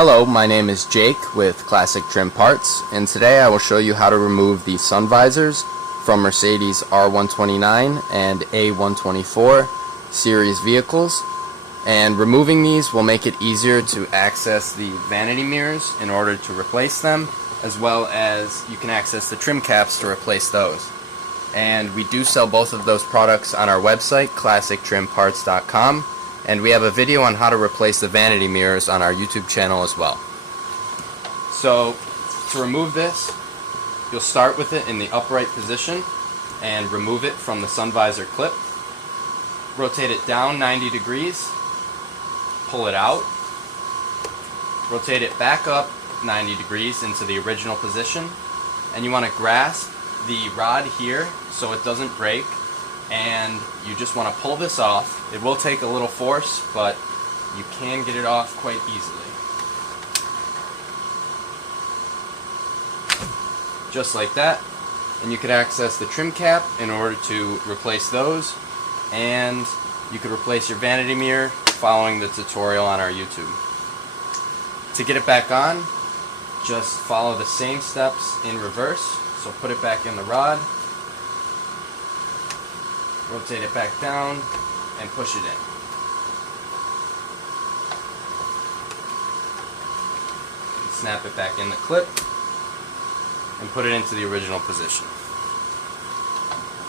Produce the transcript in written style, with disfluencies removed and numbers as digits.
Hello, my name is Jake with Classic Trim Parts, and today I will show you how to remove the sun visors from Mercedes R129 and A124 series vehicles. And removing these will make it easier to access the vanity mirrors in order to replace them, as well as you can access the trim caps to replace those. And we do sell both of those products on our website, classictrimparts.com. And we have a video on how to replace the vanity mirrors on our YouTube channel as well. So to remove this, you'll start with it in the upright position and remove it from the sun visor clip. Rotate it down 90 degrees, pull it out, rotate it back up 90 degrees into the original position, and you want to grasp the rod here so it doesn't break, and you just want to pull this off. It will take a little force, but you can get it off quite easily. Just like that. And you could access the trim cap in order to replace those, and you could replace your vanity mirror following the tutorial on our YouTube. To get it back on, just follow the same steps in reverse. So put it back in the rod, rotate it back down, and push it in. And snap it back in the clip and put it into the original position.